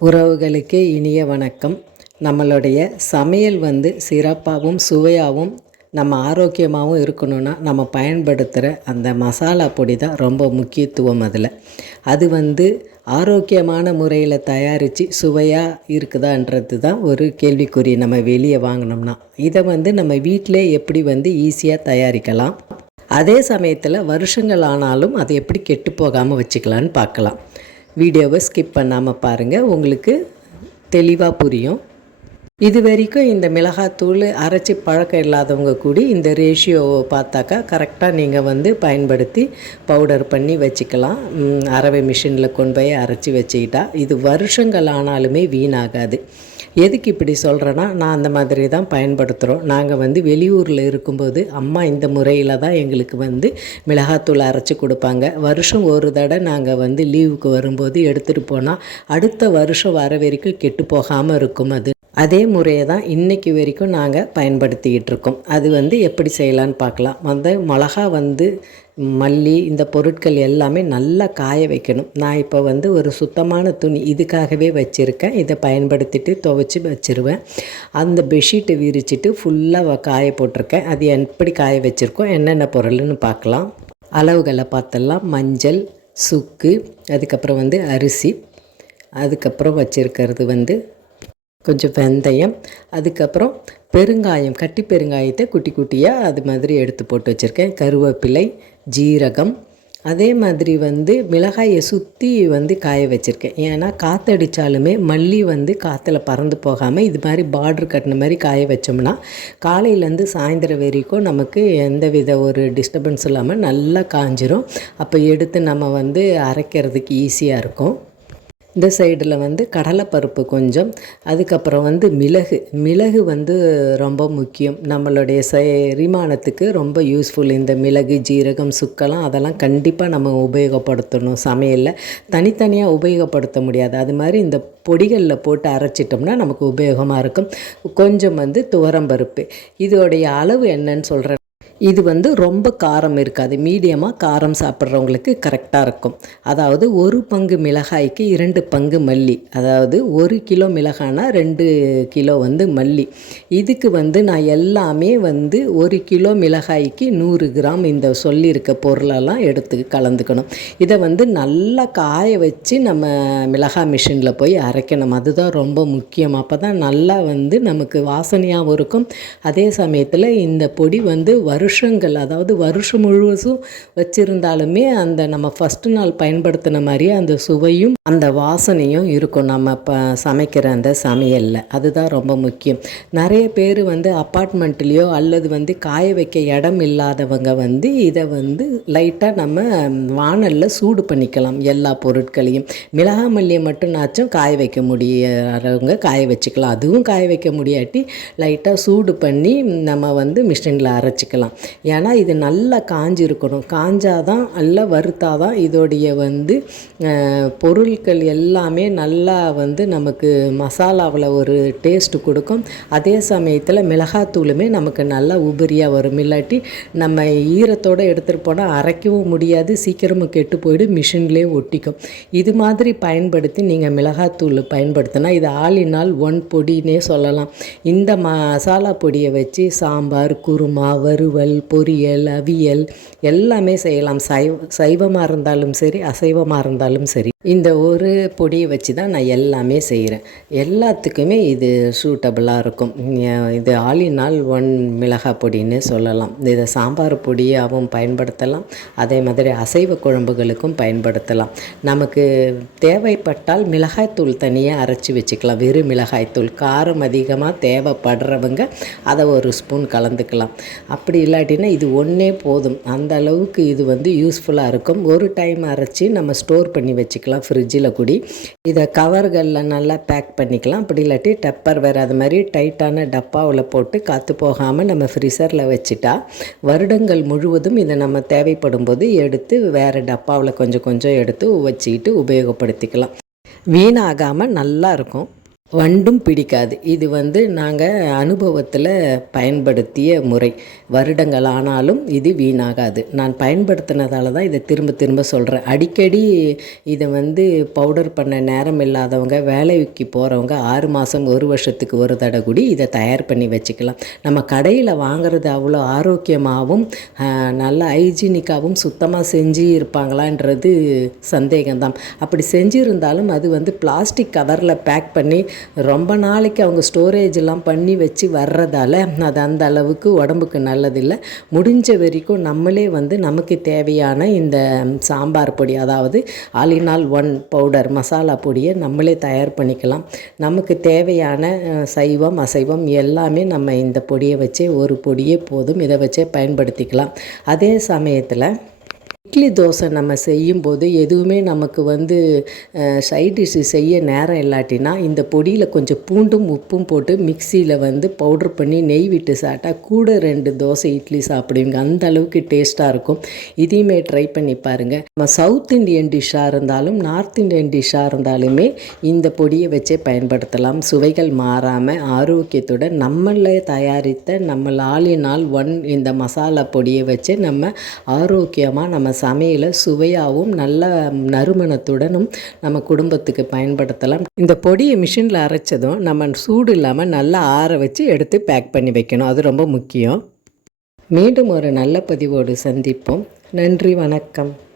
உறவுகளுக்கு இனிய வணக்கம். நம்மளுடைய சமையல் வந்து சிறப்பாகவும் சுவையாகவும் நம்ம ஆரோக்கியமாகவும் இருக்கணும்னா நம்ம பயன்படுத்துகிற அந்த மசாலா பொடி தான் ரொம்ப முக்கியத்துவம் அதில். அது வந்து ஆரோக்கியமான முறையில் தயாரித்து சுவையாக இருக்குதான்றது தான் ஒரு கேள்விக்குறி நம்ம வெளியே வாங்கினோம்னா இதை வந்து நம்ம வீட்டிலே எப்படி வந்து ஈஸியாக தயாரிக்கலாம். அதே சமயத்தில் வருஷங்கள் ஆனாலும் அதை எப்படி கெட்டு போகாமல் வச்சுக்கலான்னு பார்க்கலாம் வீடியோவை ஸ்கிப் பண்ணாமல் பாருங்கள் உங்களுக்கு தெளிவாக புரியும். இது வரைக்கும் இந்த மிளகாத்தூள் அரைச்சி பழக்கம் இல்லாதவங்க கூடி இந்த ரேஷியோவை பார்த்தாக்கா கரெக்டாக நீங்கள் வந்து பயன்படுத்தி பவுடர் பண்ணி வச்சுக்கலாம். அரவை மிஷினில் கொண்டு போய் அரைச்சி வச்சுக்கிட்டா. இது வருஷங்கள் ஆனாலுமே வீணாகாது. எதுக்கு இப்படி சொல்கிறேன்னா நான் அந்த மாதிரி தான் பயன்படுத்துகிறோம் நாங்கள் வந்து வெளியூரில் இருக்கும்போது அம்மா இந்த முறையில் தான் எங்களுக்கு வந்து மிளகாத்தூள் அரைச்சி கொடுப்பாங்க. வருஷம் ஒரு தடவை நாங்கள் வந்து லீவுக்கு வரும்போது எடுத்துகிட்டு போனால் அடுத்த வருஷம் வர வரைக்கும் கெட்டு போகாமல் இருக்கும் அது. அதே முறையை தான் இன்றைக்கி வரைக்கும் நாங்கள் பயன்படுத்திக்கிட்டு இருக்கோம். அது வந்து எப்படி செய்யலான்னு பார்க்கலாம். வந்து மிளகா வந்து மல்லி இந்த பொருட்கள் எல்லாமே நல்லா காய வைக்கணும். நான் இப்போ வந்து ஒரு சுத்தமான துணி இதுக்காகவே வச்சுருக்கேன். இதை பயன்படுத்திட்டு துவைச்சி வச்சுருவேன். அந்த பெட்ஷீட்டை விரிச்சிட்டு ஃபுல்லாக காய போட்டிருக்கேன். அது எப்படி காய வச்சுருக்கோம் என்னென்ன பொருள்னு பார்க்கலாம். அளவுகளை பார்த்தலாம். மஞ்சள் சுக்கு அதுக்கப்புறம் வந்து அரிசி அதுக்கப்புறம் வச்சுருக்கிறது வந்து கொஞ்சம் வெந்தயம் அதுக்கப்புறம் பெருங்காயம் கட்டி பெருங்காயத்தை குட்டி குட்டியாக அது மாதிரி எடுத்து போட்டு வச்சுருக்கேன். கருவேப்பிலை ஜீரகம் அதே மாதிரி வந்து மிளகாயை சுற்றி வந்து காய வச்சுருக்கேன். ஏன்னா காற்றடித்தாலுமே மல்லி வந்து காற்றுல பறந்து போகாமல் இது மாதிரி பார்டர் கட்டின மாதிரி காய வச்சோம்னா காலையிலேருந்து சாயந்தரம் வரைக்கும் நமக்கு எந்த வித ஒரு டிஸ்டர்பன்ஸ் இல்லாமல் நல்லா காஞ்சிரும். அப்போ எடுத்து நம்ம வந்து அரைக்கிறதுக்கு ஈஸியாக இருக்கும். இந்த சைடில் வந்து கடலைப்பருப்பு கொஞ்சம் அதுக்கப்புறம் வந்து மிளகு. மிளகு வந்து ரொம்ப முக்கியம். நம்மளுடைய செரிமானத்துக்கு ரொம்ப யூஸ்ஃபுல் இந்த மிளகு ஜீரகம் சுக்கெல்லாம் அதெல்லாம் கண்டிப்பாக நம்ம உபயோகப்படுத்தணும் சமையலில். தனித்தனியாக உபயோகப்படுத்த முடியாது. அது மாதிரி இந்த பொடிகளில் போட்டு அரைச்சிட்டோம்னா நமக்கு உபயோகமாக இருக்கும். கொஞ்சம் வந்து துவரம்பருப்பு இதோடைய அளவு என்னன்னு சொல்கிறேன் இது வந்து ரொம்ப காரம் இருக்காது. மீடியமாக காரம் சாப்பிட்றவங்களுக்கு கரெக்டாக இருக்கும். அதாவது ஒரு பங்கு மிளகாய்க்கு இரண்டு பங்கு மல்லி. அதாவது ஒரு கிலோ மிளகானா ரெண்டு கிலோ வந்து மல்லி. இதுக்கு வந்து நான் எல்லாமே வந்து ஒரு கிலோ மிளகாய்க்கு நூறு கிராம் இந்த சொல்லியிருக்க பொருளெல்லாம் எடுத்து கலந்துக்கணும். இதை வந்து நல்லா காய வச்சு நம்ம மிளகாய் மிஷினில் போய் அரைக்கணும். அதுதான் ரொம்ப முக்கியம். அப்போ தான் நல்லா வந்து நமக்கு வாசனையாகவும் இருக்கும். அதே சமயத்தில் இந்த பொடி வந்து வருஷங்கள் அதாவது வருஷம் முழுவதும் வச்சுருந்தாலுமே அந்த நம்ம ஃபஸ்ட்டு நாள் பயன்படுத்தின மாதிரியே அந்த சுவையும் அந்த வாசனையும் இருக்கும். நம்ம இப்போ சமைக்கிற அந்த சமையலில். அதுதான் ரொம்ப முக்கியம். நிறைய பேர் வந்து அப்பார்ட்மெண்ட்லேயோ அல்லது வந்து காய வைக்க இடம் இல்லாதவங்க வந்து இதை வந்து லைட்டாக நம்ம வானலில் சூடு பண்ணிக்கலாம். எல்லா பொருட்களையும். மிளகா மல்லியை மட்டும்னாச்சும் காய வைக்க முடியாதவங்க காய வச்சுக்கலாம். அதுவும் காய வைக்க முடியாட்டி லைட்டாக சூடு பண்ணி நம்ம வந்து மிஷினில் அரைச்சிக்கலாம். ஏன்னா இது நல்லா காஞ்சிருக்கணும். காஞ்சாதான் நல்லா வறுத்தாதான் இதோடைய வந்து பொருட்கள் எல்லாமே நல்லா வந்து நமக்கு மசாலாவில் ஒரு டேஸ்ட் கொடுக்கும். அதே சமயத்தில் மிளகாத்தூளுமே நமக்கு நல்லா உபரியாக வரும். இல்லாட்டி நம்ம ஈரத்தோடு எடுத்துகிட்டு போனால் அரைக்கவும் முடியாது. சீக்கிரமும் கெட்டு போயிடும் மிஷின்லேயே ஒட்டிக்கும். இது மாதிரி பயன்படுத்தி நீங்கள் மிளகாத்தூள் பயன்படுத்தினா இது ஆளினால் ஒன் பொடினே சொல்லலாம். இந்த மசாலா பொடியை வச்சு சாம்பார் குருமா வறுவல் பொரியல் அவியல் எல்லாமே செய்யலாம். சைவ சைவமாக இருந்தாலும் சரி அசைவமாக இருந்தாலும் சரி. இந்த ஒரு பொடியை வச்சு தான் நான் எல்லாமே செய்கிறேன். எல்லாத்துக்குமே இது சூட்டபுளாக இருக்கும். இது ஆலினால் ஒன் மிளகாய் பொடின்னு சொல்லலாம். இதை சாம்பார் பொடியாகவும் பயன்படுத்தலாம். அதே மாதிரி அசைவ குழம்புகளுக்கும் பயன்படுத்தலாம். நமக்கு தேவைப்பட்டால் மிளகாய்த்தூள் தனியாக அரைச்சி வச்சுக்கலாம். வெறும் மிளகாய்த்தூள் காரம் அதிகமாக தேவைப்படுறவங்க அதை ஒரு ஸ்பூன் கலந்துக்கலாம். அப்படி இல்லாட்டினா இது ஒன்றே போதும். அந்த அளவுக்கு இது வந்து யூஸ்ஃபுல்லாக இருக்கும். ஒரு டைம் அரைச்சி நம்ம ஸ்டோர் பண்ணி வச்சுக்கலாம். ஃப்ரிட்ஜில் கூடி. இதை கவர்களில் நல்லா பேக் பண்ணிக்கலாம். அப்படி இல்லாட்டி டப்பர் வேறு அது மாதிரி டைட்டான டப்பாவில் போட்டு காற்று போகாமல் நம்ம ஃப்ரீசரில் வச்சுட்டா வருடங்கள் முழுவதும் இதை நம்ம தேவைப்படும் போது எடுத்து வேறு டப்பாவில் கொஞ்சம் கொஞ்சம் எடுத்து வச்சுக்கிட்டு உபயோகப்படுத்திக்கலாம். வீணாகாமல் நல்லா இருக்கும். வண்டும் பிடிக்காது. இது வந்து நாங்கள் அனுபவத்தில் பயன்படுத்திய முறை. வருடங்கள் ஆனாலும் இது வீணாகாது. நான் பயன்படுத்தினதால தான் இதை திரும்ப திரும்ப சொல்கிறேன் அடிக்கடி இதை வந்து பவுடர் பண்ண நேரம் இல்லாதவங்க வேலைக்கு போகிறவங்க ஆறு மாதம் ஒரு வருஷத்துக்கு ஒரு தடவை கூடி இதை தயார் பண்ணி வச்சுக்கலாம். நம்ம கடையில் வாங்குறது அவ்வளோ ஆரோக்கியமாகவும் நல்ல ஹைஜீனிக்காகவும் சுத்தமாக செஞ்சு இருப்பாங்களான்றது சந்தேகம்தான். அப்படி செஞ்சுருந்தாலும் அது வந்து பிளாஸ்டிக் கவரில் பேக் பண்ணி ரொம்ப நாளைக்கு அவங்க ஸ்டோரேஜ்லாம் பண்ணி வச்சு வர்றதால அது அந்த அளவுக்கு உடம்புக்கு நல்லதில்லை. முடிஞ்ச வரைக்கும் நம்மளே வந்து நமக்கு தேவையான இந்த சாம்பார் பொடி அதாவது ஆலினால் ஒன் பவுடர் மசாலா பொடியை நம்மளே தயார் பண்ணிக்கலாம். நமக்கு தேவையான சைவம் அசைவம் எல்லாமே நம்ம இந்த பொடியை வச்சே ஒரு பொடியே போதும். இதை வச்சே பயன்படுத்திக்கலாம். அதே சமயத்தில் இட்லி தோசை நம்ம செய்யும்போது எதுவுமே நமக்கு வந்து சைட் டிஷ் செய்ய நேரம் இல்லாட்டினா இந்த பொடியில் கொஞ்சம் பூண்டும் உப்பும் போட்டு மிக்சியில் வந்து பவுடர் பண்ணி நெய் விட்டு சாப்பிட்டா கூட ரெண்டு தோசை இட்லி சாப்பிடுவீங்க. அந்த அளவுக்கு டேஸ்ட்டாக இருக்கும். இதையுமே ட்ரை பண்ணி பாருங்கள் நம்ம சவுத் இண்டியன் டிஷ்ஷாக இருந்தாலும் நார்த் இந்தியன் டிஷ்ஷாக இருந்தாலுமே இந்த பொடியை வச்சே பயன்படுத்தலாம். சுவைகள் மாறாமல் ஆரோக்கியத்துடன் நம்மளே தயாரித்த நம்ம ஆளினால் ஒன் இந்த மசாலா பொடியை வச்சு நம்ம ஆரோக்கியமாக நம்ம சமையலை சுவையாகவும் நல்ல நறுமணத்துடனும் நம்ம குடும்பத்துக்கு பயன்படுத்தலாம். இந்த பொடியை மிஷினில் அரைச்சதும் நம்ம சூடு இல்லாமல் நல்லா ஆற வச்சு எடுத்து பேக் பண்ணி வைக்கணும். அது ரொம்ப முக்கியம். மீண்டும் ஒரு நல்ல பதிவோடு சந்திப்போம். நன்றி வணக்கம்.